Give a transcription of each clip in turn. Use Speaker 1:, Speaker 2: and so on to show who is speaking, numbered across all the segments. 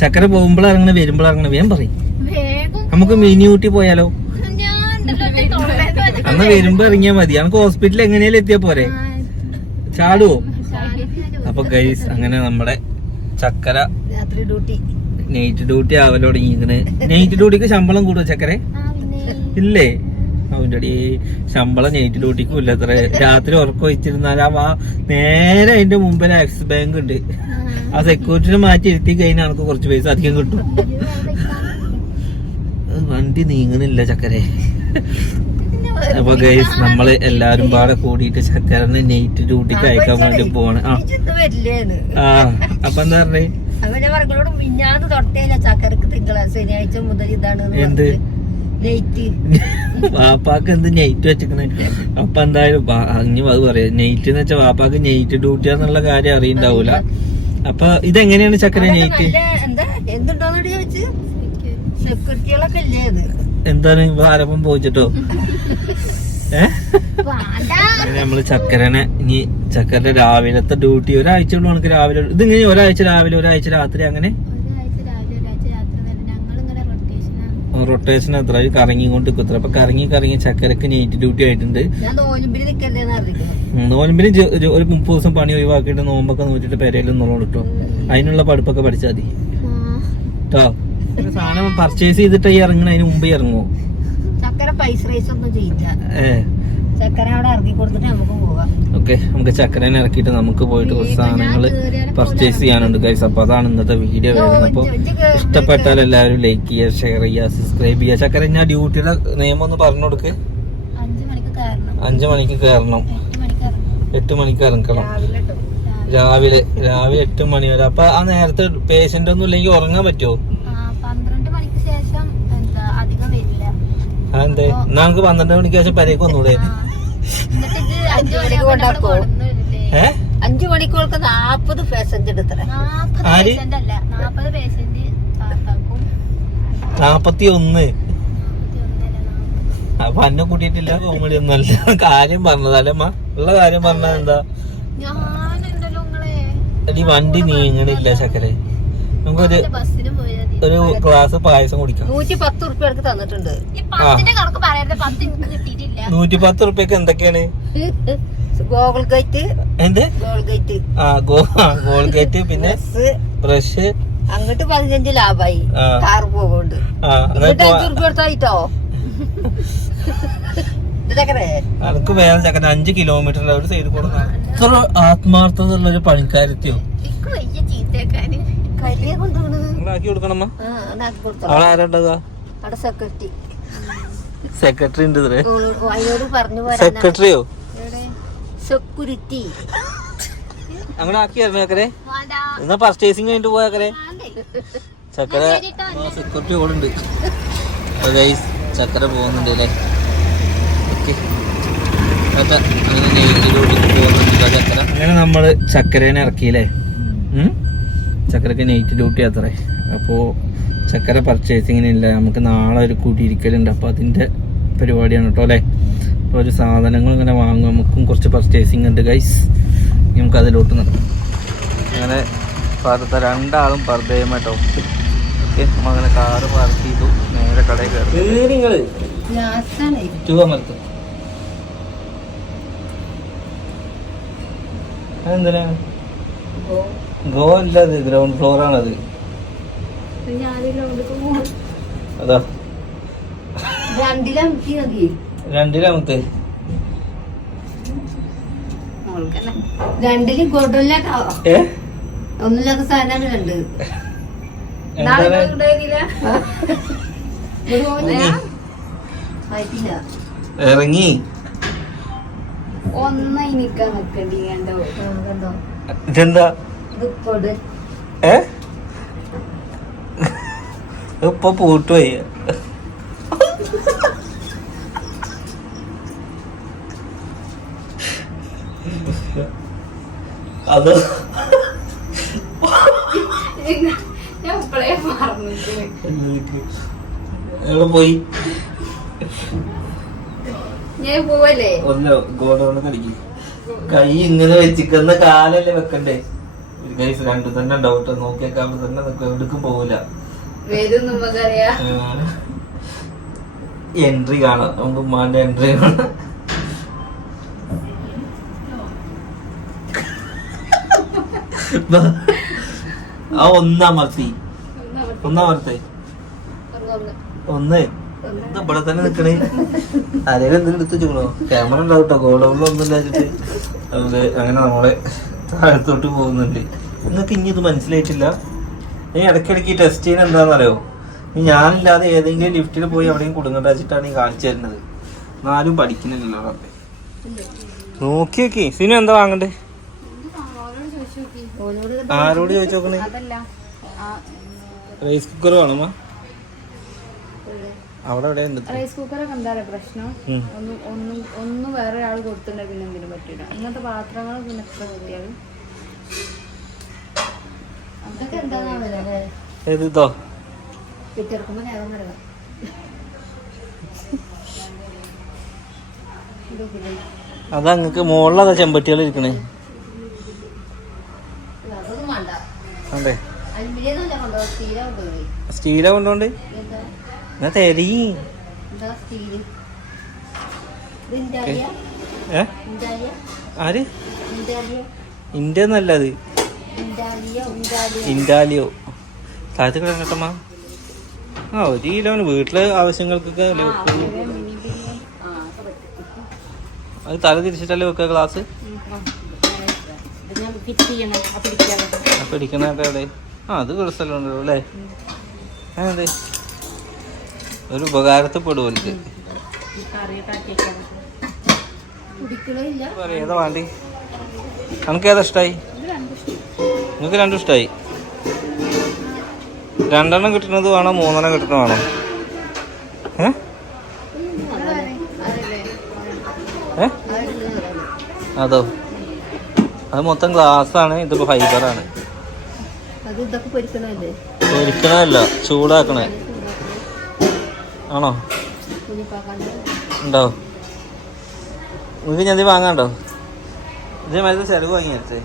Speaker 1: ചക്കര പോകുമ്പോൾ ഇറങ്ങണ വരുമ്പോൾ ഇറങ്ങണ വേഗം പറയും. നമുക്ക് മിനി ഊട്ടി പോയാലോ. അന്ന് വരുമ്പോ ഇറങ്ങിയാ മതി. നമുക്ക് ഹോസ്പിറ്റലിൽ എങ്ങനെയാലും എത്തിയാ പോരെ? ചാടുവോ? അപ്പൊ ഗൈസ് അങ്ങനെ നമ്മുടെ ചക്കര രാത്രി ഡ്യൂട്ടി. നൈറ്റ് ഡ്യൂട്ടി ആവൽ ഇങ്ങനെ നൈറ്റ് ഡ്യൂട്ടിക്ക് ശമ്പളം കൂടുവോ ചക്കരെ? ഇല്ലേ? അവന്റെ അടി ശമ്പളം നൈറ്റ് ഡ്യൂട്ടിക്കും ഇല്ല അത്ര രാത്രി ഉറക്കം വെച്ചിരുന്നാൽ ആ നേരെ അതിന്റെ മുമ്പിൽ ആക്സിസ് ബാങ്ക് ഉണ്ട്. ആ സെക്യൂരിറ്റിനെ മാറ്റി ഇരുത്തി കഴിഞ്ഞാൽ നമുക്ക് കുറച്ച് പൈസ അധികം കിട്ടും. വണ്ടി നീങ്ങണില്ല ചക്കരെ. അപ്പൊ ഗൈസ് നമ്മൾ എല്ലാരും പാടെ കൂടിയിട്ട് ചക്കരനെ നെയ്റ്റ് ഡ്യൂട്ടിക്ക് അയക്കാൻ വേണ്ടി പോവാണ്. ആ. ആ അപ്പൊ എന്താ പറഞ്ഞേ? അവന്റെ മക്കളോട് മിഞ്ഞാന്ന് തൊട്ടേല ചക്കരക്ക് തിങ്കളാഴ്ച ശനിയാഴ്ച മുതൽ ഇതാണ് എന്ത്? വാപ്പാക്ക് എന്ത് നെയ്റ്റ് വെച്ചിക്കണേ അപ്പൊ എന്തായാലും അങ്ങ് അത് പറയാ. നെയ്റ്റ് എന്ന് വെച്ചാൽ വാപ്പാക്ക് നെയ്റ്റ് ഡ്യൂട്ടി എന്നുള്ള കാര്യം അറിയണ്ടാവൂല. അപ്പൊ ഇതെങ്ങനെയാണ് ചക്കര നെയ്റ്റ് എന്താണ് ആരപ്പം പോയിച്ചിട്ടോ? നമ്മൾ ചക്കരനെ ഇനി ചക്കരന്റെ രാവിലത്തെ ഡ്യൂട്ടി ഒരാഴ്ച ഉള്ളു നമുക്ക് രാവിലെ. ഇതിങ്ങനെ ഒരാഴ്ച രാവിലെ ഒരാഴ്ച രാത്രി അങ്ങനെ ഒരാഴ്ച രാവിലെ ഒരാഴ്ച രാത്രി വരെ ഞങ്ങളിങ്ങനെ റൊട്ടേഷനാണ് റൊട്ടേഷൻ എത്ര കറങ്ങിക്കൊണ്ട് കുത്ര അപ്പൊ കറങ്ങി കറങ്ങി ചക്കരക്ക് നൈറ്റ് ഡ്യൂട്ടി ആയിട്ടുണ്ട്. ജോ- ഒരു മുപ്പത് ദിവസം പണി ഒഴിവാക്കിയിട്ട് നോമ്പൊക്കെ നോക്കിട്ട് പെരയിൽ നിന്നോളൂ കേട്ടോ അതിനുള്ള പഠിപ്പൊക്കെ പഠിച്ചാൽ മതി. കേട്ടോ സാധനം പർച്ചേസ് ചെയ്തിട്ട് ഈ ഇറങ്ങണ അതിന് മുമ്പ് ഇറങ്ങുമോ ചക്കര പൈസ റേസ് ഒന്നും ചെയ്യില്ല. ഏ. ഓക്കെ നമുക്ക് ചക്കരനെ ഇറക്കിയിട്ട് നമുക്ക് പോയിട്ട് കുറച്ച് സാധനങ്ങൾ പർച്ചേസ് ചെയ്യാനുണ്ട് ഗൈസ് അപ്പൊ അതാണ് ഇന്നത്തെ വീഡിയോ വരുന്നത്. അപ്പോൾ ഇഷ്ടപ്പെട്ടാൽ എല്ലാവരും ലൈക്ക് ചെയ്യുക ഷെയർ ചെയ്യുക സബ്സ്ക്രൈബ് ചെയ്യുക. ചക്കര ഞാൻ ഡ്യൂട്ടിയുടെ നിയമം ഒന്ന് പറഞ്ഞു കൊടുക്ക്. അഞ്ചു മണിക്ക് കയറണം. എട്ട് മണിക്ക് ഇറങ്ങണം. ഇറക്കണം രാവിലെ രാവിലെ എട്ട് മണി വരെ. അപ്പൊ ആ നേരത്തെ പേഷ്യന്റ് ഒന്നും ഇല്ലെങ്കിൽ ഉറങ്ങാൻ പറ്റുമോ എന്താ അതെന്തേ? എന്നാ നമുക്ക് പന്ത്രണ്ട് മണിക്ക് ശേഷം പരേക്ക് ഇത് അഞ്ചു മണിക്കൂർക്ക് നാപ്പത് അല്ല പേഷ്യന്റ് താത്താക്കും. നാപ്പത്തി ഒന്ന് അപ്പൊ അന്നെ കൂട്ടിയിട്ടില്ല കോമഡി ഒന്നല്ല കാര്യം പറഞ്ഞതല്ലേ അമ്മ? ഉള്ള കാര്യം പറഞ്ഞ എന്താ? എടി വണ്ടി നീങ്ങണില്ല ചക്കരെ നമുക്കൊരു ബസ്സിനും ഒരു ഗ്ലാസ് പായസം കുടിക്കാം. നൂറ്റി പത്ത് തന്നിട്ടുണ്ട് നൂറ്റി റുപ്യക്ക് എന്തൊക്കെയാണ്? Colgate. എന്ത്? Colgate. ആ പിന്നെ ബ്രഷ്. അങ്ങോട്ട് പതിനഞ്ച് ലാഭായി. കാർ പോകുന്നുണ്ട് അഞ്ചു ഇതൊക്കെ അനക്ക് വേറെ ചക്കൻ അഞ്ച് കിലോമീറ്റർ ഒരു സൈഡ് കൊടുക്കാം. ഇത്ര ആത്മാർത്ഥത ഉള്ള ഒരു പണിക്കാരെത്തിയോ അവിടെ സെക്രട്ടറി ഉണ്ട് സെക്രട്ടറിയോ സെക്യൂരിറ്റി അങ്ങനെ ആക്കി തരണോ ചക്കരെ എന്നാ പർച്ചേസിങ് കഴിഞ്ഞിട്ട് പോയാക്കരെ ചക്കര സെക്യൂരിറ്റി ഓടുണ്ട് ചക്കര പോകുന്നുണ്ട് അല്ലേ? ഓക്കെ. അങ്ങനെ നമ്മൾ ചക്കരേനെ ഇറക്കിയില്ലേ? ചക്കരക്ക് നൈറ്റ് ഡ്യൂട്ടി അത്രേ. അപ്പോൾ ചക്കര പർച്ചേസിങ്ങിനില്ല നമുക്ക് നാളെ ഒരു കൂടിയിരിക്കലുണ്ട്. അപ്പോൾ അതിന്റെ പരിപാടിയാണ് കേട്ടോ അല്ലേ? അപ്പോൾ ഒരു സാധനങ്ങൾ ഇങ്ങനെ വാങ്ങും. നമുക്കും കുറച്ച് പർച്ചേസിങ് ഉണ്ട് ഗൈസ് നമുക്ക് അതിലോട്ട് നടക്കും. അങ്ങനെ പറത്ത രണ്ടാളും പർദ്ദയും കേട്ടോ ഓക്കെ. നമ്മൾ അങ്ങനെ കാറ് പാർക്ക് ചെയ്തു. നേരെ കടയിൽ കയറി. നിങ്ങൾ അതെന്തിനാ? ഗോ അല്ല അത് ഗ്രൗണ്ട് ഫ്ലോർ ആണത്. അതാ? രണ്ടിലാമത്തെ രണ്ടിലും ഇറങ്ങി. ഒന്നായി നിക്കാൻ നിക്കണ്ടി കണ്ടോ? ആ, കണ്ടോ? ഇതെന്താ? ഏ? ഇപ്പൊ അത് ഞാൻ ഇപ്പഴേ മറന്നിട്ട്. എവിടെ പോയി? ഞാൻ പോവല്ലേ? ഒന്ന് ഗോഡൗണ് കളിക്കും കൈ ഇങ്ങനെ വെച്ചിക്കുന്ന കാലല്ലേ വെക്കണ്ടേ? ഗൈസ് രണ്ടു തന്നെ ഡൗട്ട് നോക്കിയൊക്കെ അവിടെ തന്നെ എടുക്കും പോവില്ല. എൻട്രി കാണാം. നമുക്ക് ഉമ്മാന്റെ എൻട്രി കാണാം. ആ ഒന്നമർത്തി ഒന്നാമത്തെ ഒന്ന് എന്താ ഇവിടെ തന്നെ നിക്കണേ? ആരെങ്കിലും എന്തെങ്കിലും എടുത്ത് വെച്ചോളൂ. ക്യാമറ ഉണ്ടാവും കേട്ടോ ഗോഡൗണിൽ ഒന്നും ഇല്ലാച്ചിട്ട് അതുകൊണ്ട് അങ്ങനെ നമ്മളെ താഴത്തോട്ട് പോകുന്നുണ്ട്. നിങ്ങൾക്ക് ഇനി ഇത് മനസ്സിലായിട്ടില്ല. ഈ ഇടയ്ക്കിടയ്ക്ക് ടെസ്റ്റ് ചെയ്യുന്ന എന്താണെന്നറിയോ? ഞാനില്ലാതെ ഏതെങ്കിലും ലിഫ്റ്റിൽ പോയി അവിടെയും കുടുങ്ങണ്ട വെച്ചിട്ടാണ് ഈ കാണിച്ചു തരുന്നത്. നാലും പഠിക്കുന്നില്ലല്ലോ റബ്ബേ. നോക്കി നോക്കി. സിനു എന്താ വാങ്ങണ്ടേ? ആരോട് ചോദിച്ചു നോക്കണേ? റൈസ് കുക്കർ വേണമോ അവിടെ എവിടെ ഉണ്ട്? റൈസ് കുക്കറൊക്കെ എന്താ പ്രശ്നം? ഒന്ന് ഒന്ന് വേറെ ഒരാൾ കൊടുത്തിട്ടുണ്ടെങ്കിൽ പിന്നെ എന്തിനും പറ്റില്ല ഇങ്ങനത്തെ പാത്രങ്ങൾ പിന്നെ എത്ര കിട്ടിയാലും. ഏത് ഇതോ അതാ നിങ്ങക്ക് മുകളിലതാ ചെമ്പട്ടികൾ ഇരിക്കണേ. അതെ. സ്റ്റീലാ കൊണ്ടോണ്ട്? എന്നാ തെരീ. ആര്? ഇന്ത്യന്നല്ലത് നല്ലത് ഇൻഡാലിയ താഴത്ത് കിടക്കട്ടമ്മ ആ ഒരു കിലോന് വീട്ടിലെ ആവശ്യങ്ങൾക്കൊക്കെ അല്ലേ വെക്കുള്ളൂ ആ അത് തല തിരിച്ചിട്ടല്ലേ വെക്കുക ക്ലാസ് ഇരിക്കണൊക്കെ അവിടെ. ആ അത് ഒരു സ്ഥലമുണ്ടല്ലോ അല്ലേ? അതെ. ഒരു ഉപകാരത്തിൽ പെടുവല്ലേ പറയാ ഏതാ വേണ്ടി? നമുക്ക് ഏതാ ഇഷ്ടമായി നിങ്ങൾക്ക് രണ്ടും ഇഷ്ടമായി രണ്ടെണ്ണം കിട്ടുന്നത് വേണോ മൂന്നെണ്ണം കിട്ടുന്നത് വേണോ? ഏ? അതോ? അത് മൊത്തം ഗ്ലാസ്സാണ് ആണ് ഇതിപ്പോ ഫൈബർ ആണ് അത് ഇതൊക്കെ പൊരിക്കണല്ലേ ചൂടാക്കണേ. ആണോ? ഉണ്ടോ? നിങ്ങൾക്ക് ഞാൻ വാങ്ങാണ്ടോ ഇതേ മരുന്ന് ചെലവ് വാങ്ങിയടുത്തേ.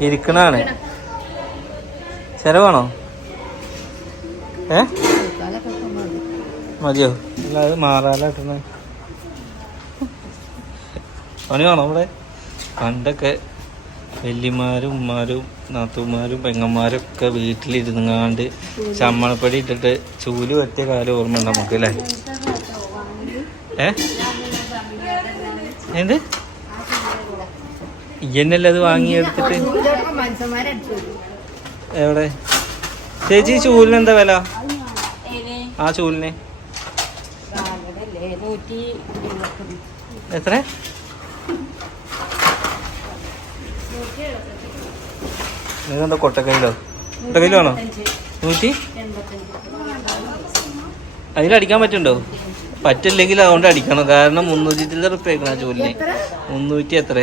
Speaker 1: ഇരിക്കണാണ് ചെലവാണോ ഏ മതിയോ അല്ല അത് മാറാലാട്ടണ വേണോ ഇവിടെ പണ്ടൊക്കെ വല്യമാരും ഉമ്മാരും നാത്തുമാരും പെങ്ങന്മാരും ഒക്കെ വീട്ടിലിരുന്നാണ്ട് ചമ്മണപ്പടി ഇട്ടിട്ട് ചൂൽ പറ്റിയ കാലം ഓർമ്മ ഉണ്ട് നമുക്ക് അല്ലേ ഏ എന്ത് ഇയ്യന്നല്ലേ അത് വാങ്ങിയെടുത്തിട്ട്? എവിടെ? ചേച്ചി ചൂലിന് എന്താ വില? ആ ചൂലിന്. എത്ര? നിങ്ങെന്താ കൊട്ടക്കയിലോ കൊട്ടക്കയിലാണോ നൂറ്റി? അതിലടിക്കാൻ പറ്റുണ്ടോ? പറ്റില്ലെങ്കിൽ അതുകൊണ്ട് അടിക്കണം. കാരണം മുന്നൂറ്റി ചില്ലറ റുപ്യ ആ ചൂലിന്. മുന്നൂറ്റി എത്ര?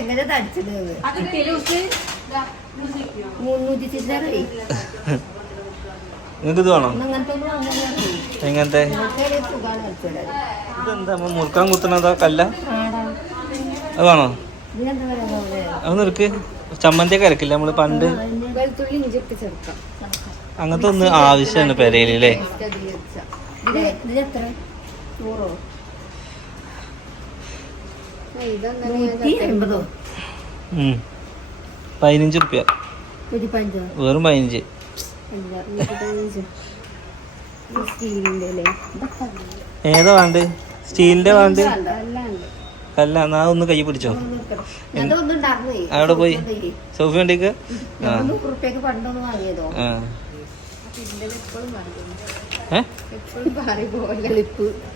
Speaker 1: എങ്ങനെ തടിച്ചത് മുന്നൂറ്റി ചില്ലറേ. നിങ്ങൾക്ക് ഇത് വേണോ? അങ്ങനത്തെ ഒന്നും അങ്ങനെ എങ്ങനത്തെ? ഇതെന്താ മുറുക്കാൻ കുത്തണതാ കല്ല? അത് വേണോ? അത് നിർക്ക് ചമ്മന്തിയൊക്കെ അരക്കില്ല നമ്മൾ പണ്ട്?
Speaker 2: അങ്ങനത്തെ ഒന്ന് ആവശ്യമാണ് പെരയിൽ അല്ലേ
Speaker 1: ഇത് എത്ര നൂറോ നൂറ്റി എൺപതോ ഉം. പതിനഞ്ച് റുപ്യ. വെറും പതിനഞ്ച്. ഏതാ വേണ്ട സ്റ്റീലിന്റെ വേണ്ട അല്ല എന്നാ ഒന്ന് കൈ പിടിച്ചോ. അവിടെ പോയി. സോഫി വണ്ടിക്ക്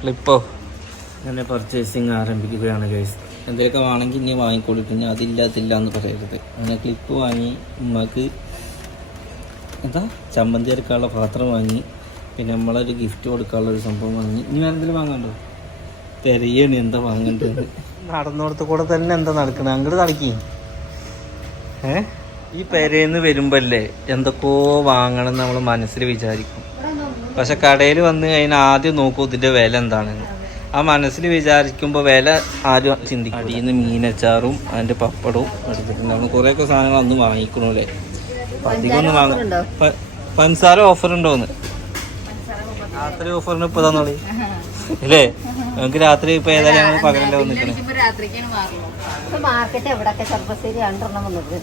Speaker 1: ക്ലിപ്പോ. അങ്ങനെ പർച്ചേസിങ് ആരംഭിക്കുകയാണ് ഗൈസ് എന്തെങ്കിലുമൊക്കെ വേണമെങ്കിൽ ഇനി വാങ്ങിക്കൊടുക്കും ഞാൻ അതില്ല അതില്ല എന്ന് പറയരുത്. അങ്ങനെ ക്ലിപ്പ് വാങ്ങി ഉമ്മക്ക് എന്താ? ചമ്മന്തി അരക്കാനുള്ള പാത്രം വാങ്ങി പിന്നെ നമ്മളൊരു ഗിഫ്റ്റ് കൊടുക്കാനുള്ള ഒരു സംഭവം വാങ്ങി. ഇനി വേറെ എന്തെങ്കിലും വാങ്ങണ്ടോ? തിരയാണ് എന്താ വാങ്ങേണ്ടത് നടന്നോടത്ത് കൂടെ തന്നെ എന്താ നടക്കണേ? അങ്ങോട്ട് നടക്കി. ഈ പെരേന്ന് വരുമ്പല്ലേ എന്തൊക്കെയോ വാങ്ങണം നമ്മൾ മനസ്സിൽ വിചാരിക്കും. പക്ഷെ കടയിൽ വന്ന് കഴിഞ്ഞാൽ ആദ്യം നോക്കൂ ഇതിന്റെ വില എന്താണെന്ന്. ആ മനസ്സിൽ വിചാരിക്കുമ്പോൾ വില ആരും ചിന്തിക്കും അടിയിൽ നിന്ന് മീനച്ചാറും അതിന്റെ പപ്പടവും എടുത്തിട്ടുണ്ട്. നമ്മൾ കുറേയൊക്കെ സാധനങ്ങൾ അന്ന് വാങ്ങിക്കണു അല്ലേ? അധികം അധികമൊന്നും വാങ്ങും പഞ്ചസാര ഓഫർ ഉണ്ടോന്ന്? രാത്രി ഓഫറിന് ഇപ്പൊ തന്നോളി അല്ലേ? നമുക്ക് രാത്രി ഇപ്പൊ ഏതായാലും ഞങ്ങൾ പകലല്ലേ മാർക്കറ്റ് ചെറുപ്പശ്ശേരി രണ്ടെണ്ണം വന്നത്?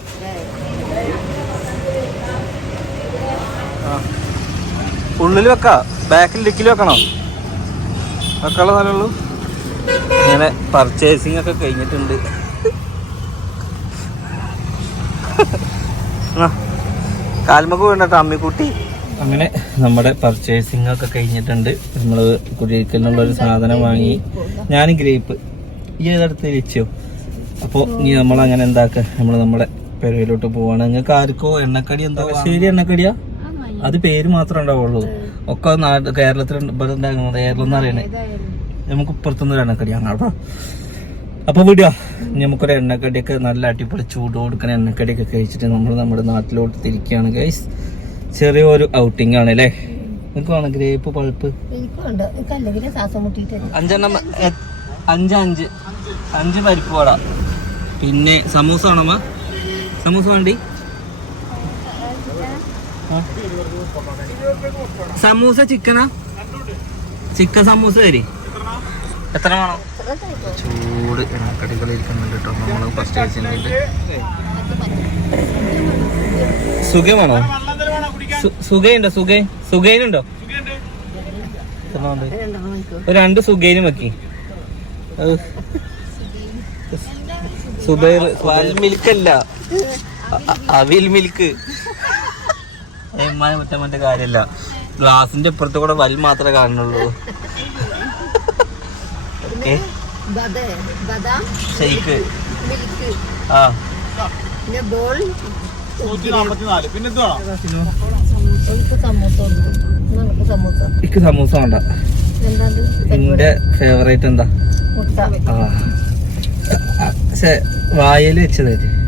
Speaker 1: ഉള്ളിൽ വെക്കാം. ബാക്കിൽ ഡിക്കിൽ വെക്കണോ. വെക്കാനുള്ള സ്ഥലമുള്ളൂ അങ്ങനെ പർച്ചേസിംഗ് ഒക്കെ കഴിഞ്ഞിട്ടുണ്ട്. കാൽമക്ക് വേണ്ടട്ടോ അമ്മിക്കുട്ടി? അങ്ങനെ നമ്മുടെ പർച്ചേസിംഗ് ഒക്കെ കഴിഞ്ഞിട്ടുണ്ട്. നമ്മൾ കുടിയിരിക്കലിനുള്ള ഒരു സാധനം വാങ്ങി. ഞാൻ ഗ്രേപ്പ്. ഈ ഏതെടുത്ത് വെച്ചോ? അപ്പോൾ ഇനി നമ്മൾ അങ്ങനെ എന്താക്ക? നമ്മൾ നമ്മുടെ പെരയിലോട്ട് പോവാണ്. നിങ്ങൾക്ക് ആർക്കോ എണ്ണക്കടി എന്താ ശരി എണ്ണക്കടിയാ? അത് പേര് മാത്രമേ ഉണ്ടാവുള്ളൂ. ഒക്കെ നാട് കേരളത്തിൽ ഉണ്ടാകുന്നത് കേരളം എന്ന് പറയണേ? നമുക്ക് ഇപ്പുറത്തുനിന്ന് ഒരു എണ്ണക്കടി കേട്ടോ. അപ്പൊ വിടുക. നമുക്കൊരു എണ്ണക്കടിയൊക്കെ നല്ല അടിപൊളി ചൂട് കൊടുക്കുന്ന എണ്ണക്കടിയൊക്കെ കഴിച്ചിട്ട് നമ്മൾ നമ്മുടെ നാട്ടിലോട്ട് തിരിക്കുകയാണ് ഗൈസ് ചെറിയൊരു ഔട്ടിംഗ് ആണ് അല്ലേ? നിങ്ങൾക്ക് വേണം ഗ്രേപ്പ് പഴുപ്പ്. അഞ്ചെണ്ണം അഞ്ച് അഞ്ച്. അഞ്ച് പരിപ്പ് വട. പിന്നെ സമൂസ വേണമ്മ സമൂസ വേണ്ടി. സമൂസ ചിക്കനാ? ചിക്കൻ സമൂസ തരി. എത്ര വേണം? ചൂട് എണ്ണക്കടികൾ കേട്ടോ. നമ്മൾ ഫസ്റ്റ് സുഖമാണോ സുഖയുണ്ടോ സുഖ എനിക്ക് ഒരു രണ്ട് സുഖയിനും വെക്കി. സുബൈർ മിൽക്കല്ല. അവിൽ മിൽക്ക്. എമ്മാനെ മറ്റേ മറ്റേ കാര്യല്ല ഗ്ലാസിന്റെ ഇപ്പുറത്ത് കൂടെ വൽ മാത്രമേ കാണുന്നുള്ളൂ. ഓക്കെ. ബദ ബദാം ഷെയ്ക്ക്. ആ. പിന്നെ ബോൾ. എനിക്ക് സമൂസ വേണ്ട. എന്റെ ഫേവറേറ്റ് എന്താ? ആ. പക്ഷെ വായൽ വെച്ചതായിട്ട്.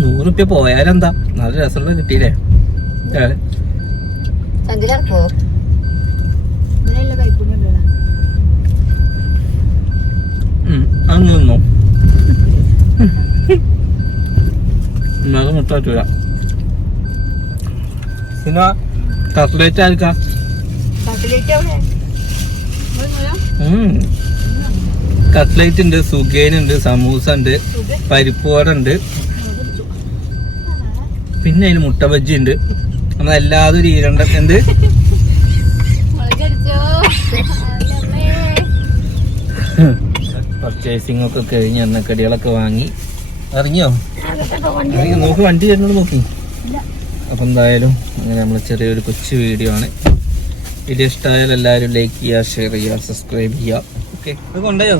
Speaker 1: നൂറുപ്യ പോയാലെന്താ നല്ല രസമുള്ള കിട്ടിയില്ലേ അങ്ങനെ അങ്ങ് നിന്നോ എന്നാലും മുട്ട പറ്റൂല പിന്നെ കട്ട്ലേറ്റ് ആർക്കാ കട്ട്ലേറ്റ് ഉണ്ട് സുഖേൻ ഉണ്ട് സമൂസ ഉണ്ട് പരിപ്പ് വട ഉണ്ട്. പിന്നെ അതിന് മുട്ട ബജ്ജി ഉണ്ട്. നമ്മൾ എല്ലാതും ഈരണ്ട എന്ത് പർച്ചേസിംഗ് ഒക്കെ കഴിഞ്ഞ് എണ്ണക്കടികളൊക്കെ വാങ്ങി. അറിഞ്ഞോ നോക്കി നോക്ക് വണ്ടി വരുന്നത് നോക്കി. അപ്പം എന്തായാലും അങ്ങനെ നമ്മൾ ചെറിയൊരു കൊച്ചു വീഡിയോ ആണ്. വീഡിയോ ഇഷ്ടമായാൽ എല്ലാവരും ലൈക്ക് ചെയ്യുക ഷെയർ ചെയ്യുക സബ്സ്ക്രൈബ് ചെയ്യുക. ഓക്കെ കൊണ്ടുപോയോ?